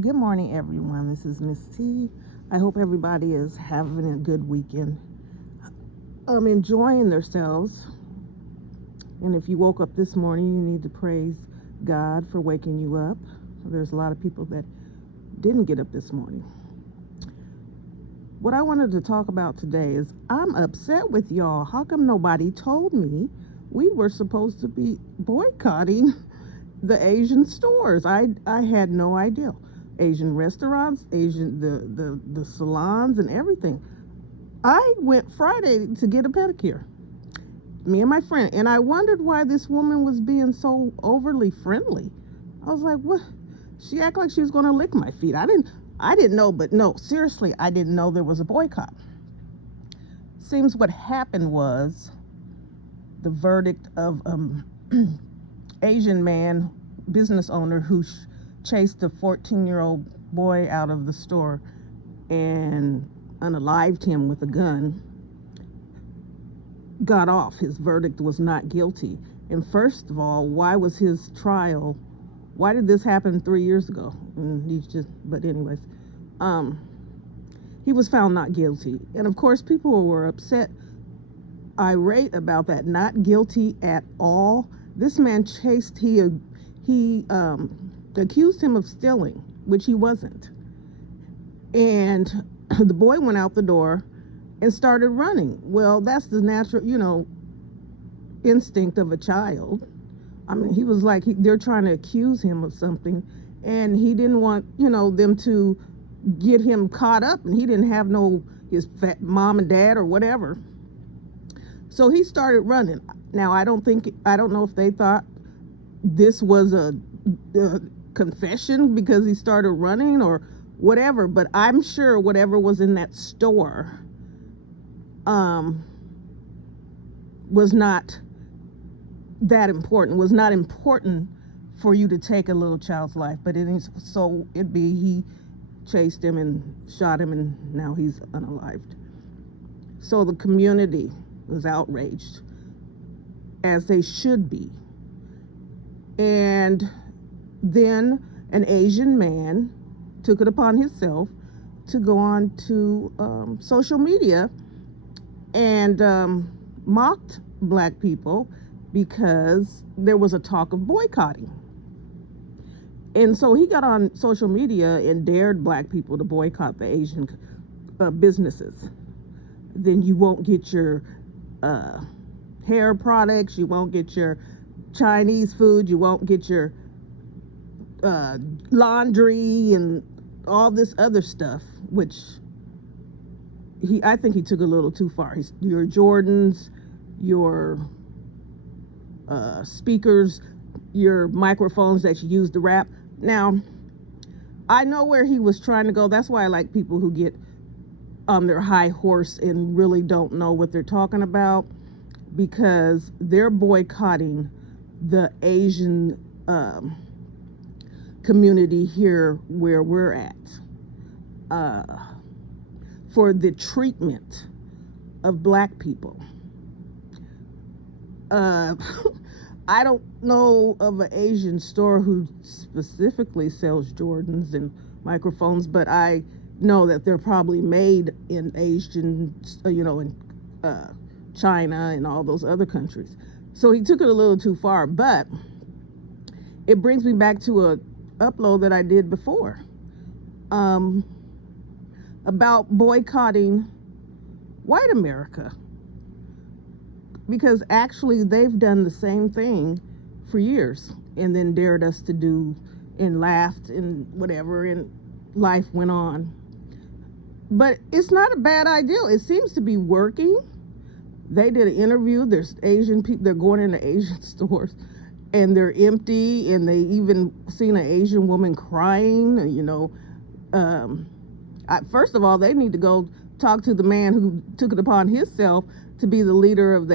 Good morning, everyone. This is Miss T. I hope everybody is having a good weekend, enjoying themselves. And if you woke up this morning, you need to praise God for waking you up. There's a lot of people that didn't get up this morning. What I wanted to talk about today is I'm upset with y'all. How come nobody told me we were supposed to be boycotting the Asian stores? I had no idea. Asian restaurants, the salons and everything. I went Friday to get a pedicure. Me and my friend, and I wondered why this woman was being so overly friendly. I was like, "What?" She acted like she was going to lick my feet. I didn't know, but no, seriously, I didn't know there was a boycott. Seems what happened was the verdict of Asian man, business owner who chased a 14-year-old boy out of the store and unalived him with a gun, got off. His verdict was not guilty. And first of all, why was his trial? Why did this happen 3 years ago? But anyways, he was found not guilty. And of course, people were upset, irate about that. Not guilty at all. This man he accused him of stealing, which he wasn't. And the boy went out the door and started running. Well, that's the natural, instinct of a child. I mean, he was like, they're trying to accuse him of something, and he didn't want, them to get him caught up, and he didn't have his mom and dad or whatever. So he started running. Now, I don't know if they thought this was a confession because he started running or whatever, but I'm sure whatever was in that store was not that important, was not important for you to take a little child's life. But he chased him and shot him, and now he's unalived. So the community was outraged, as they should be. And then an Asian man took it upon himself to go on to social media and mocked black people because there was a talk of boycotting. And so he got on social media and dared black people to boycott the Asian businesses. Then you won't get your hair products, you won't get your Chinese food, you won't get your laundry and all this other stuff, which I think he took a little too far. Your Jordans, your speakers, your microphones that you use to rap. Now, I know where he was trying to go. That's why I like people who get on their high horse and really don't know what they're talking about, because they're boycotting the Asian community here where we're at for the treatment of black people. I don't know of an Asian store who specifically sells Jordans and microphones, but I know that they're probably made in Asian, in China and all those other countries. So he took it a little too far, but it brings me back to a upload that I did before about boycotting white America, because actually they've done the same thing for years and then dared us to do and laughed and whatever, and life went on. But it's not a bad idea. It seems to be working. They did an interview. There's Asian people, they're going into Asian stores and they're empty, and they even seen an Asian woman crying, first of all, they need to go talk to the man who took it upon himself to be the leader of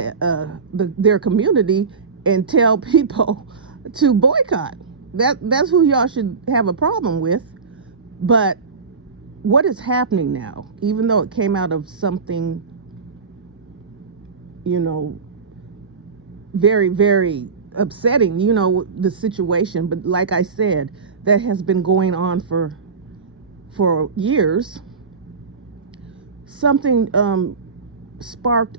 their community and tell people to boycott. That's who y'all should have a problem with. But what is happening now, even though it came out of something, very, very upsetting, the situation, but like I said, that has been going on for for years, something sparked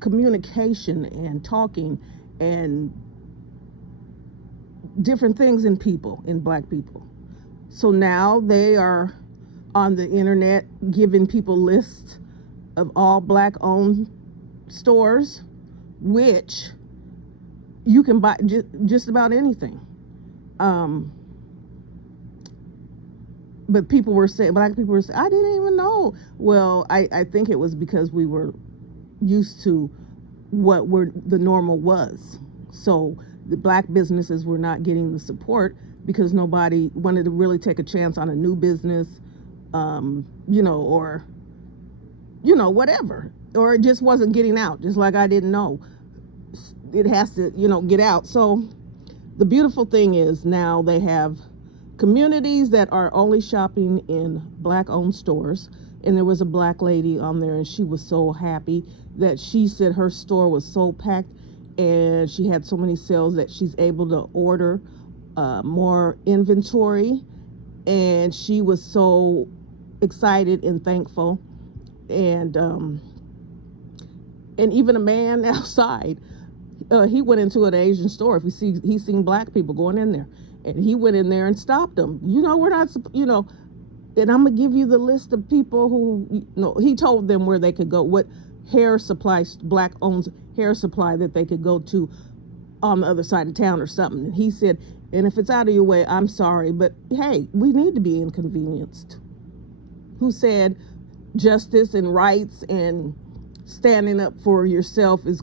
communication and talking and different things in people, in black people. So now they are on the internet giving people lists of all black owned stores, which you can buy just about anything. But people were saying, black people were saying, I didn't even know. Well, I think it was because we were used to what the normal was. So the black businesses were not getting the support because nobody wanted to really take a chance on a new business, or, whatever. Or it just wasn't getting out, just like I didn't know. It has to, get out. So the beautiful thing is now they have communities that are only shopping in black-owned stores. And there was a black lady on there, and she was so happy that she said her store was so packed and she had so many sales that she's able to order more inventory. And she was so excited and thankful. And even a man outside, he went into an Asian store. If he's seen black people going in there, and he went in there and stopped them. We're not, and I'm gonna give you the list of people who, he told them where they could go, what hair supply, black owns hair supply that they could go to on the other side of town or something. And he said, and if it's out of your way, I'm sorry, but hey, we need to be inconvenienced. Who said justice and rights and standing up for yourself was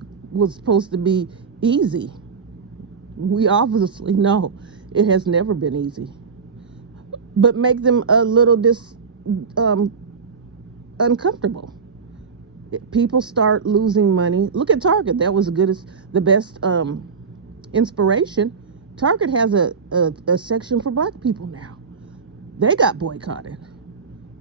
supposed to be easy? We obviously know it has never been easy. But make them a little uncomfortable. People start losing money. Look at Target. That was the best inspiration. Target has a section for black people now. They got boycotted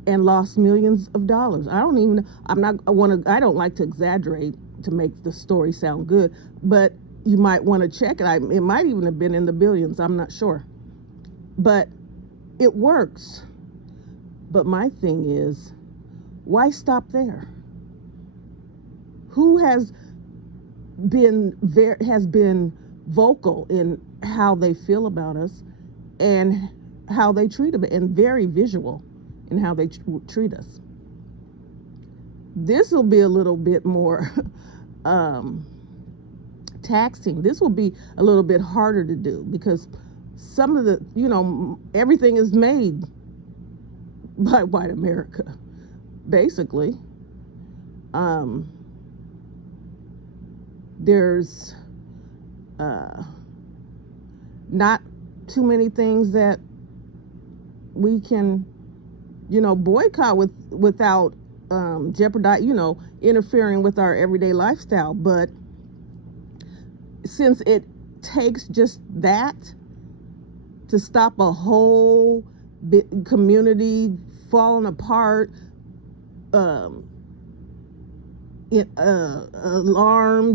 and lost millions of dollars. I don't like to exaggerate to make the story sound good, but you might want to check it. It might even have been in the billions. I'm not sure. But it works. But my thing is, why stop there? Who has been vocal in how they feel about us and how they treat us, and very visual in how they treat us? This will be a little bit more taxing. This will be a little bit harder to do because some of the, everything is made by white America, basically. There's not too many things that we can, boycott without jeopardize, interfering with our everyday lifestyle. But since it takes just that to stop a whole community falling apart, alarmed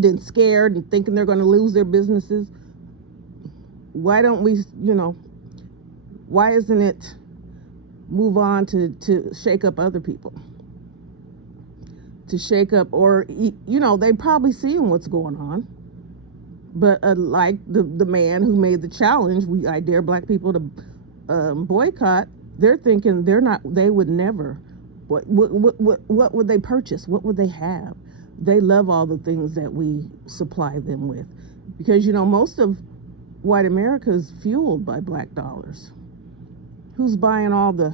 and scared and thinking they're going to lose their businesses, why don't we, why isn't it move on to shake up other people? To shake up, or, they probably seeing what's going on. But like the man who made the challenge, I dare black people to boycott, they're thinking they would never. What would they purchase? What would they have? They love all the things that we supply them with. Because, most of white America is fueled by black dollars. Who's buying all the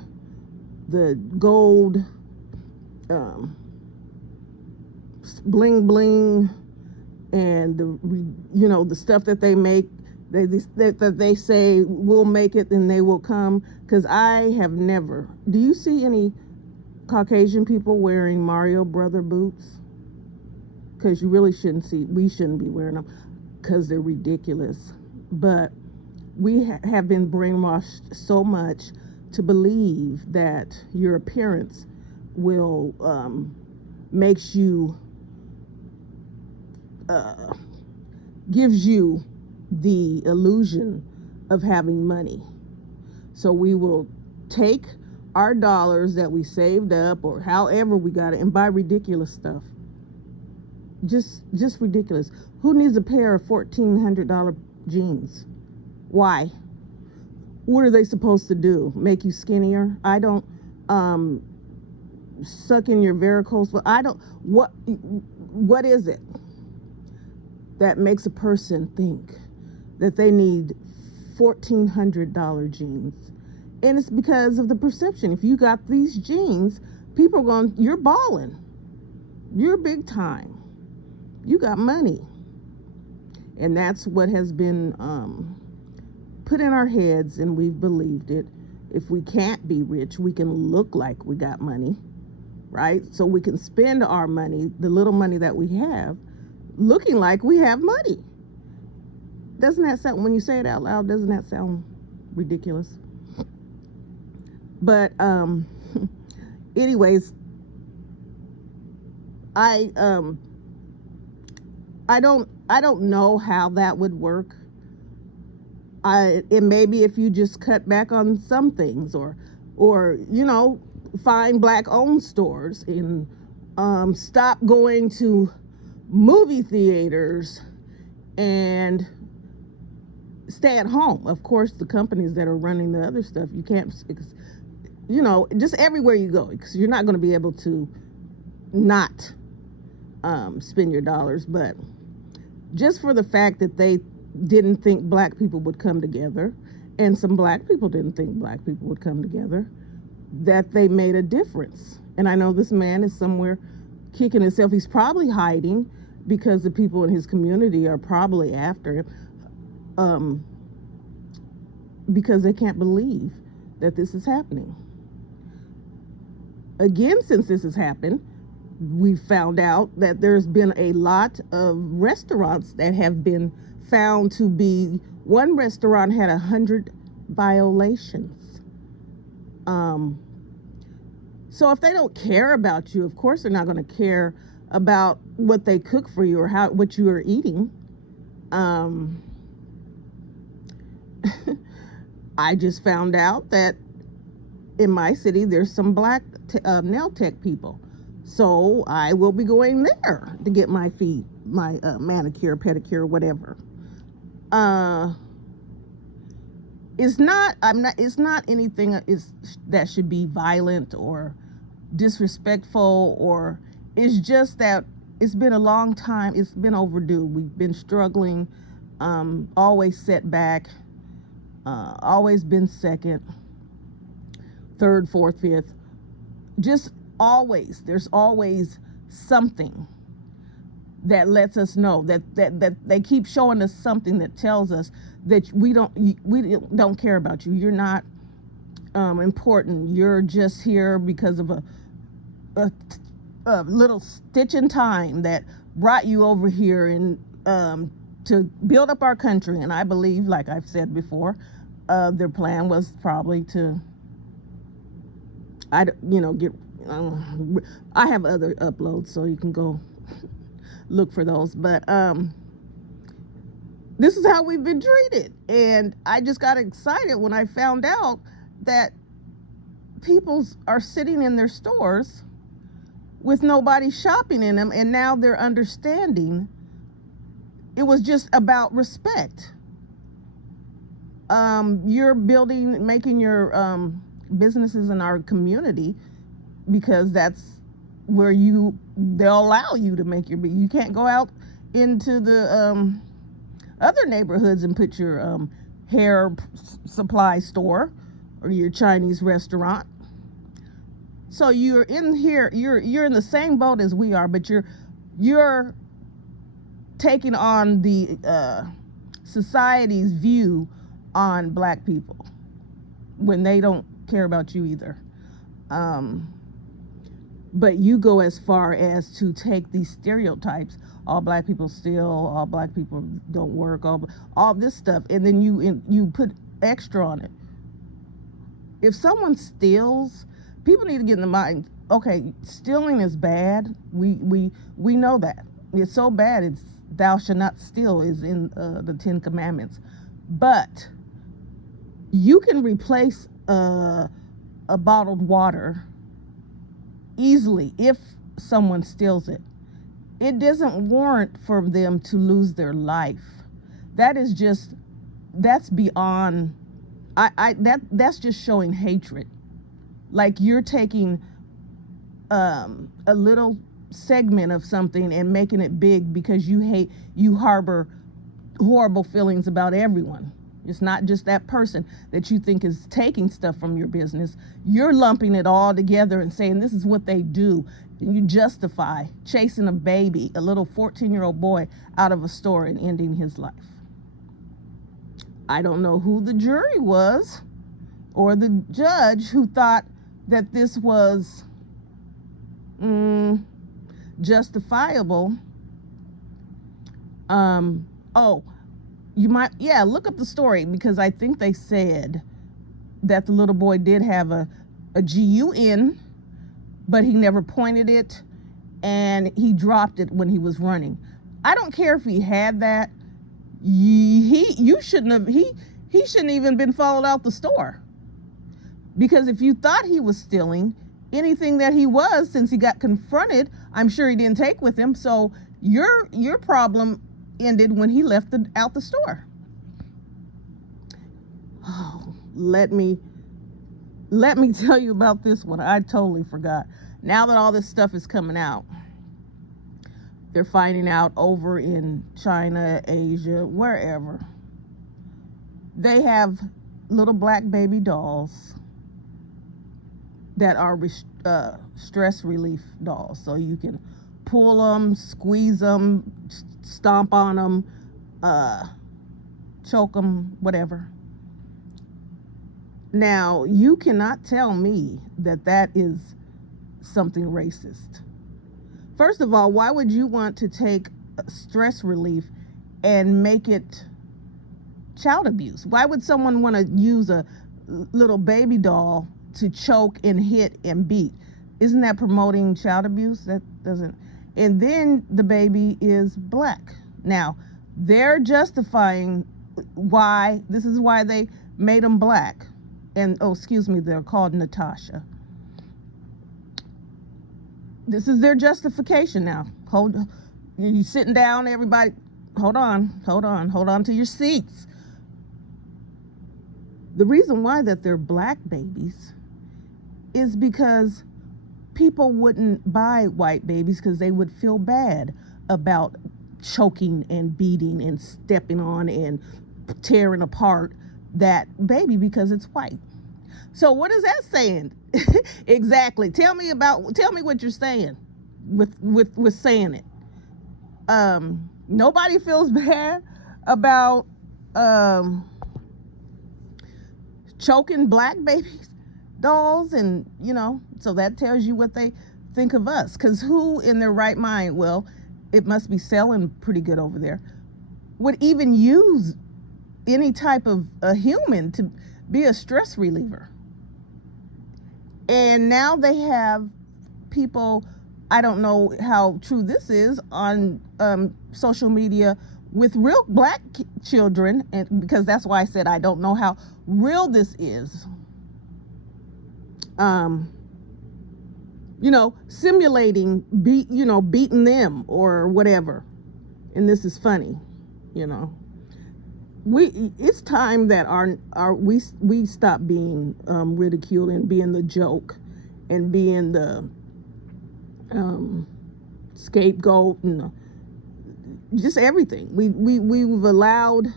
gold, bling bling, and the stuff that they make, that they say will make it and they will come? Because I have never. Do you see any Caucasian people wearing Mario Brother boots? Because we shouldn't be wearing them because they're ridiculous. But we have been brainwashed so much to believe that your appearance will makes you gives you the illusion of having money. So we will take our dollars that we saved up or however we got it and buy ridiculous stuff. Just ridiculous. Who needs a pair of $1,400 jeans? Why? What are they supposed to do? Make you skinnier? I don't suck in your varicose. I don't. What is it that makes a person think that they need $1,400 jeans? And it's because of the perception. If you got these jeans, people are going, you're balling. You're big time. You got money. And that's what has been put in our heads, and we've believed it. If we can't be rich, we can look like we got money, right? So we can spend our money, the little money that we have, looking like we have money. Doesn't that sound, when you say it out loud, doesn't that sound ridiculous? But anyways, I don't know how that would work. It maybe if you just cut back on some things, or find black-owned stores, and stop going to movie theaters and stay at home. Of course, the companies that are running the other stuff, you can't, just everywhere you go, because you're not going to be able to not spend your dollars. But just for the fact that they didn't think black people would come together, and some black people didn't think black people would come together, that they made a difference. And I know this man is somewhere kicking himself. He's probably hiding because the people in his community are probably after him, because they can't believe that this is happening. Again, since this has happened, we found out that there's been a lot of restaurants that have been found to be, one restaurant had 100 violations. So if they don't care about you, of course they're not going to care about what they cook for you or what you are eating. I just found out that in my city there's some black nail tech people. So I will be going there to get my feet, my manicure, pedicure, whatever. It's not anything that should be violent or disrespectful, or it's just that it's been a long time. It's been overdue. We've been struggling, always set back, always been second, third, fourth, fifth, just always. There's always something that lets us know that they keep showing us something that tells us that we don't care about you. You're not important. You're just here because of a little stitch in time that brought you over here and to build up our country. And I believe, like I've said before, their plan was probably to get. I have other uploads, so you can go look for those. But this is how we've been treated. And I just got excited when I found out that people are sitting in their stores with nobody shopping in them, and now they're understanding it was just about respect. You're making your businesses in our community because that's where they'll allow you to make your, you can't go out into the other neighborhoods and put your hair supply store or your Chinese restaurant. So you're in here, you're in the same boat as we are, but you're taking on the society's view on black people when they don't care about you either. But you go as far as to take these stereotypes, all black people steal, all black people don't work, all this stuff, and then you put extra on it. If someone steals, people need to get in the mind, okay, stealing is bad. We know that. It's so bad, it's thou shalt not steal is in the 10 Commandments. But you can replace a bottled water easily if someone steals it. It doesn't warrant for them to lose their life. That's beyond, that's just showing hatred. Like you're taking a little segment of something and making it big because you harbor horrible feelings about everyone. It's not just that person that you think is taking stuff from your business. You're lumping it all together and saying this is what they do. And you justify chasing a baby, a little 14-year-old boy, out of a store and ending his life. I don't know who the jury was or the judge who thought that this was justifiable. You might, look up the story, because I think they said that the little boy did have a GUN, but he never pointed it, and he dropped it when he was running. I don't care if he had that. He shouldn't even been followed out the store, because if you thought he was stealing anything that he was, since he got confronted, I'm sure he didn't take with him. So your problem ended when he left out the store. Oh, let me tell you about this one. I totally forgot. Now that all this stuff is coming out, they're finding out over in China, Asia, wherever, they have little black baby dolls that are stress relief dolls. So you can pull them, squeeze them, stomp on them, choke them, whatever. Now, you cannot tell me that is something racist. First of all, why would you want to take stress relief and make it child abuse? Why would someone want to use a little baby doll to choke and hit and beat? Isn't that promoting child abuse? That doesn't. And then the baby is black. Now, they're justifying why, this is why they made them black. And, they're called Natasha. This is their justification now. You sitting down, everybody, hold on to your seats. The reason why that they're black babies is because people wouldn't buy white babies because they would feel bad about choking and beating and stepping on and tearing apart that baby because it's white. So what is that saying? Exactly. Tell me what you're saying with saying it. Nobody feels bad about choking black babies dolls, and so that tells you what they think of us. Because who in their right mind, well, it must be selling pretty good over there, would even use any type of a human to be a stress reliever? And now they have people, I don't know how true this is, on social media with real black children, and because that's why I said I don't know how real this is. Simulating beating them or whatever. And this is funny, it's time that we stop being ridiculed and being the joke and being the scapegoat and just everything. We've allowed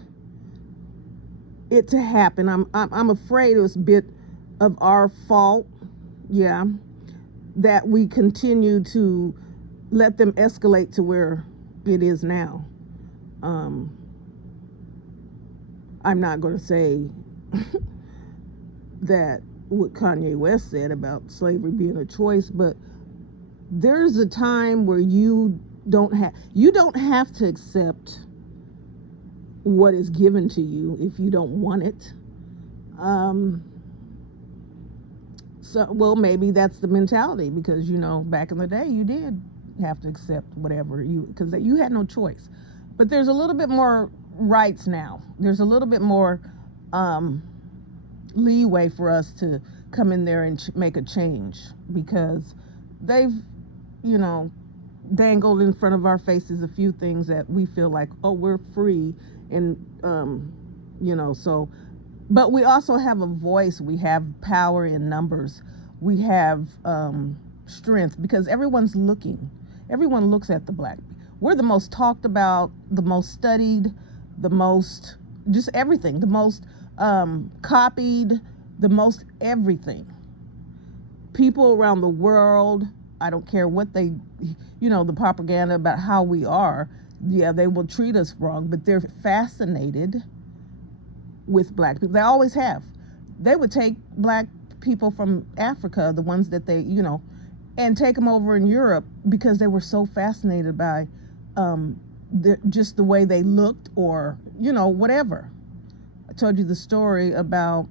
it to happen. I'm afraid it was a bit of our fault, that we continue to let them escalate to where it is now. I'm not going to say that what Kanye West said about slavery being a choice, but there's a time where you don't have to accept what is given to you if you don't want it. Maybe that's the mentality, because back in the day you did have to accept whatever because you had no choice. But there's a little bit more rights now. There's a little bit more leeway for us to come in there and make a change, because they've, you know, dangled in front of our faces a few things that we feel like, oh, we're free. And, so, but we also have a voice. We have power in numbers. We have strength, because everyone's looking. Everyone looks at the black. We're the most talked about, the most studied, the most, just everything, the most copied, the most everything. People around the world, I don't care what they, the propaganda about how we are, yeah, they will treat us wrong, but they're fascinated with black people. They always have. They would take black people from Africa, the ones that they, and take them over in Europe, because they were so fascinated by just the way they looked, or, whatever. I told you the story about,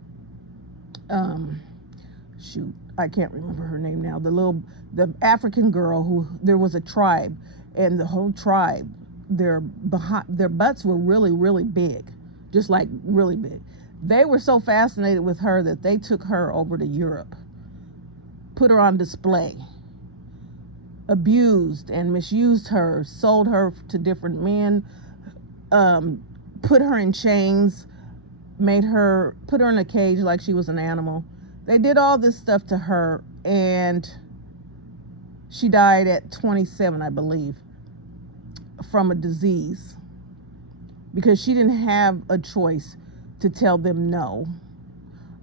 I can't remember her name now. The African girl who, there was a tribe, and the whole tribe, their butts were really, really big, just like really big. They were so fascinated with her that they took her over to Europe, put her on display, abused and misused her, sold her to different men, put her in chains, put her in a cage like she was an animal. They did all this stuff to her, and she died at 27, I believe, from a disease, because she didn't have a choice to tell them, no,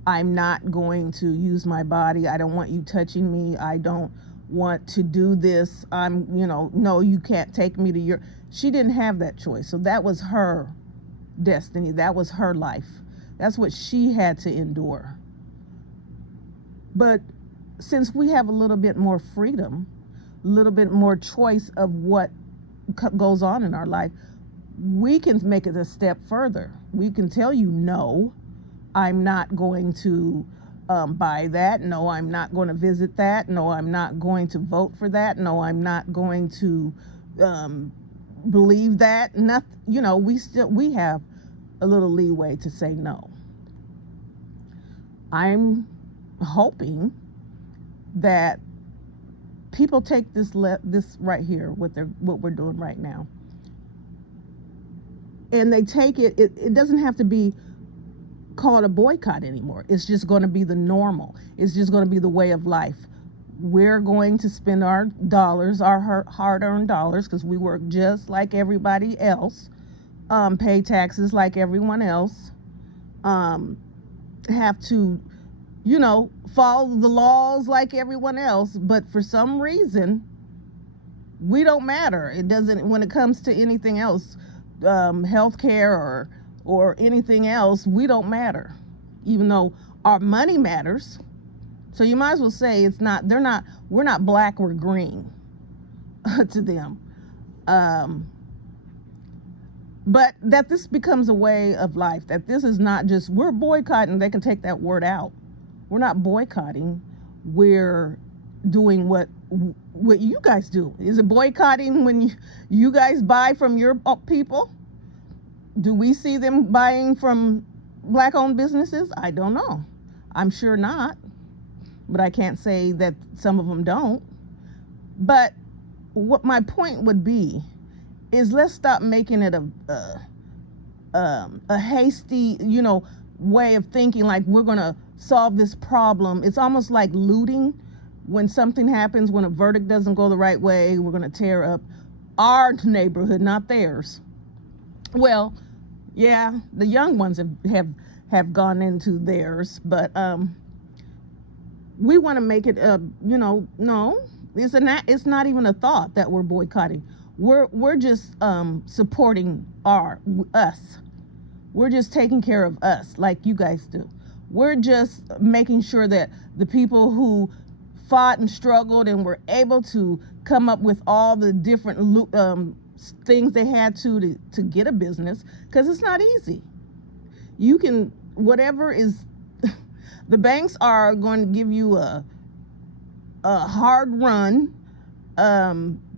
I'm not going to use my body. I don't want you touching me. I don't want to do this. No, you can't take me to your. She didn't have that choice. So that was her destiny. That was her life. That's what she had to endure. But since we have a little bit more freedom, a little bit more choice of what goes on in our life, we can make it a step further. We can tell you, no, I'm not going to buy that. No, I'm not going to visit that. No, I'm not going to vote for that. No, I'm not going to believe that. Nothing. We have a little leeway to say no. I'm hoping that people take this right here, what we're doing right now, and they take it. It doesn't have to be called a boycott anymore. It's just going to be the normal. It's just going to be the way of life. We're going to spend our dollars, our hard-earned dollars, because we work just like everybody else, pay taxes like everyone else, have to, follow the laws like everyone else. But for some reason, we don't matter. It doesn't, when it comes to anything else, healthcare or anything else, we don't matter, even though our money matters. So you might as well say we're not black, we're green to them. But that this becomes a way of life, that this is not just, we're boycotting, they can take that word out. We're not boycotting, we're doing what you guys do. Is it boycotting when you guys buy from your people? Do we see them buying from black-owned businesses? I don't know. I'm sure not. But I can't say that some of them don't. But what my point would be is, let's stop making it a hasty, way of thinking, like we're going to solve this problem. It's almost like looting. When something happens, when a verdict doesn't go the right way, we're going to tear up our neighborhood, not theirs. Well, yeah, the young ones have gone into theirs, but we want to make it no, it's not even a thought that we're boycotting. We're just supporting us. We're just taking care of us like you guys do. We're just making sure that the people who fought and struggled and were able to come up with all the different things they had to get a business, because it's not easy. You can, whatever is, the banks are going to give you a hard run.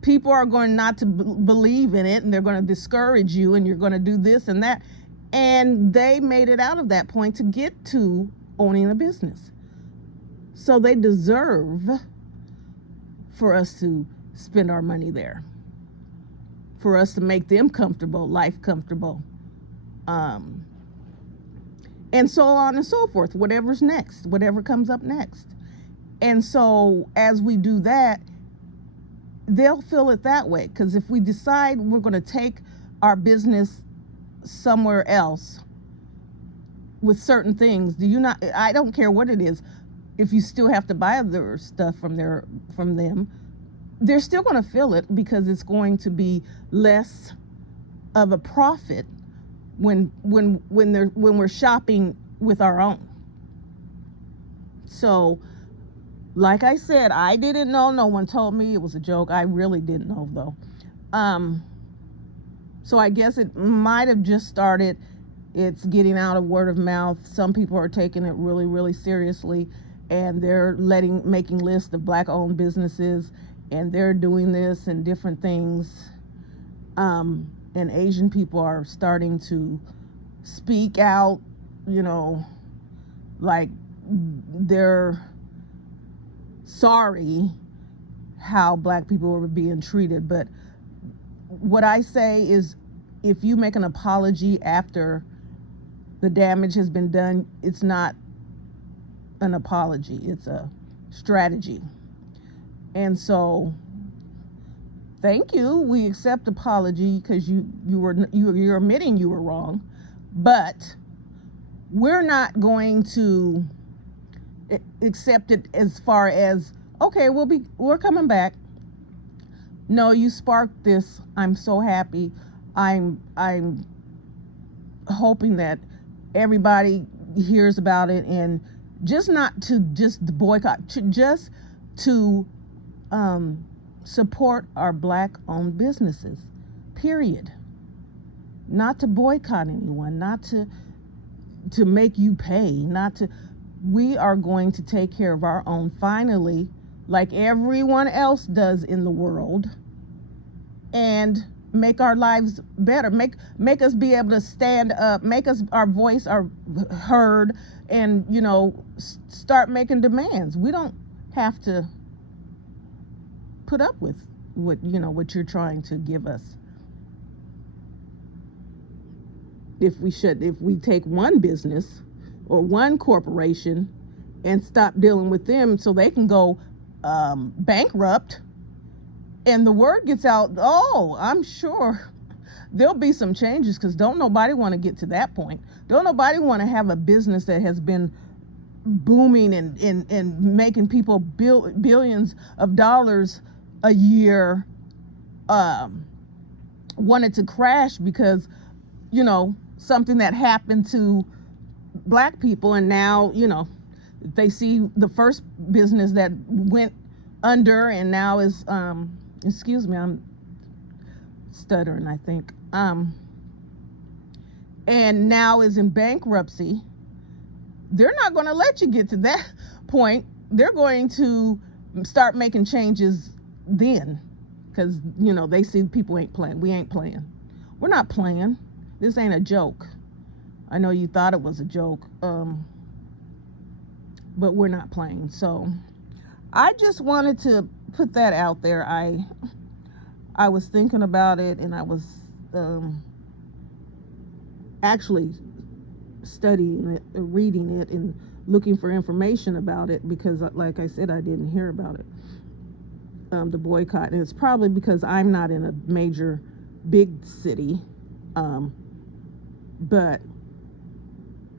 People are going not to believe in it, and they're going to discourage you, and you're going to do this and that. And they made it out of that point to get to owning a business. So they deserve for us to spend our money there, for us to make them comfortable, life comfortable, and so on and so forth, whatever's next, whatever comes up next. And so as we do that, they'll feel it that way. Because if we decide we're going to take our business somewhere else with certain things, I don't care what it is, if you still have to buy their stuff from them, they're still going to feel it, because it's going to be less of a profit when we're shopping with our own. So, like I said, I didn't know. No one told me. It was a joke. I really didn't know, though. So I guess it might have just started. It's getting out of word of mouth. Some people are taking it really, really seriously, and they're making lists of Black-owned businesses, and they're doing this and different things. And Asian people are starting to speak out, like they're sorry how Black people were being treated. But what I say is, if you make an apology after the damage has been done, it's not an apology, it's a strategy. And so, thank you. We accept apology, because you're admitting you were wrong, but we're not going to accept it as far as, okay, we're coming back. No, you sparked this. I'm so happy. I'm hoping that everybody hears about it, and not to boycott, just to support our Black-owned businesses, period. Not to boycott anyone, not to make you pay, we are going to take care of our own finally, like everyone else does in the world, and make our lives better, make us be able to stand up, make us our voice are heard, and start making demands. We don't have to put up with what you're trying to give us. If we take one business or one corporation and stop dealing with them so they can go bankrupt, and the word gets out, I'm sure there'll be some changes, because don't nobody want to get to that point. Don't nobody want to have a business that has been booming and making people billions of dollars a year, wanted to crash because something that happened to Black people. And now they see the first business that went under, and now is excuse me, I'm stuttering, I think, and now is in bankruptcy. They're not going to let you get to that point. They're going to start making changes then, because they see people ain't playing. We ain't playing. We're not playing. This ain't a joke. I know you thought it was a joke, but we're not playing. So I just wanted to put that out there. I was thinking about it, and I was actually studying it, reading it, and looking for information about it, because like I said, I didn't hear about it, the boycott. And it's probably because I'm not in a major big city, but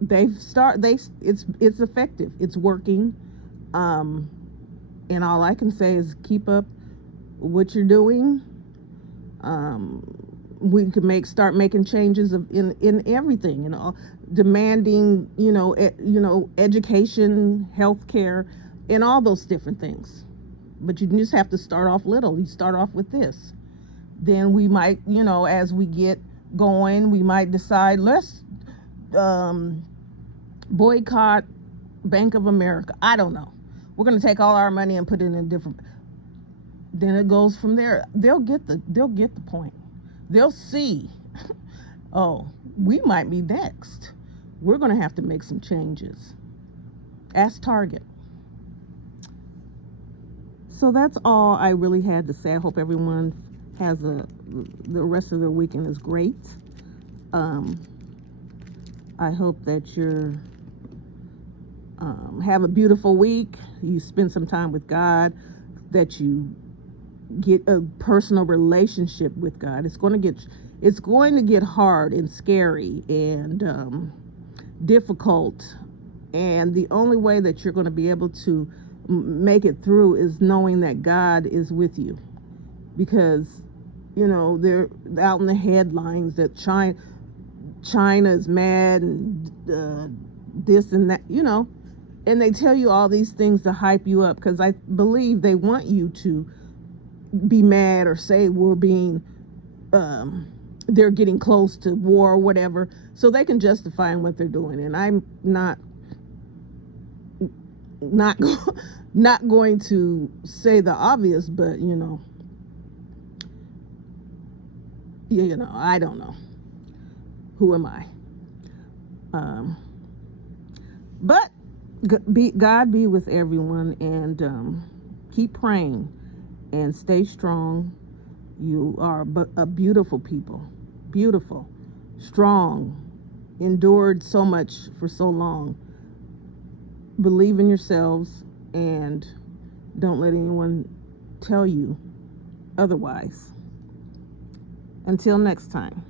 it's effective, it's working, and all I can say is keep up what you're doing. We can start making changes in everything, demanding, education, healthcare, and all those different things. But you just have to start off little. You start off with this. Then we might, as we get going, we might decide, let's boycott Bank of America. I don't know. We're going to take all our money and put it in different. Then it goes from there. They'll get the point. They'll see, we might be next. We're going to have to make some changes. Ask Target. So that's all I really had to say. I hope everyone has the rest of their weekend is great. I hope that you're have a beautiful week. You spend some time with God, that you get a personal relationship with God. It's going to get hard and scary and difficult, and the only way that you're going to be able to make it through is knowing that God is with you. Because they're out in the headlines that China is mad and this and that, and they tell you all these things to hype you up, because I believe they want you to be mad or say they're getting close to war or whatever, so they can justify what they're doing. And I'm not not going to say the obvious, but I don't know. Who am I? But God be with everyone, and keep praying and stay strong. You are a beautiful people, beautiful, strong, endured so much for so long. Believe in yourselves and don't let anyone tell you otherwise. Until next time.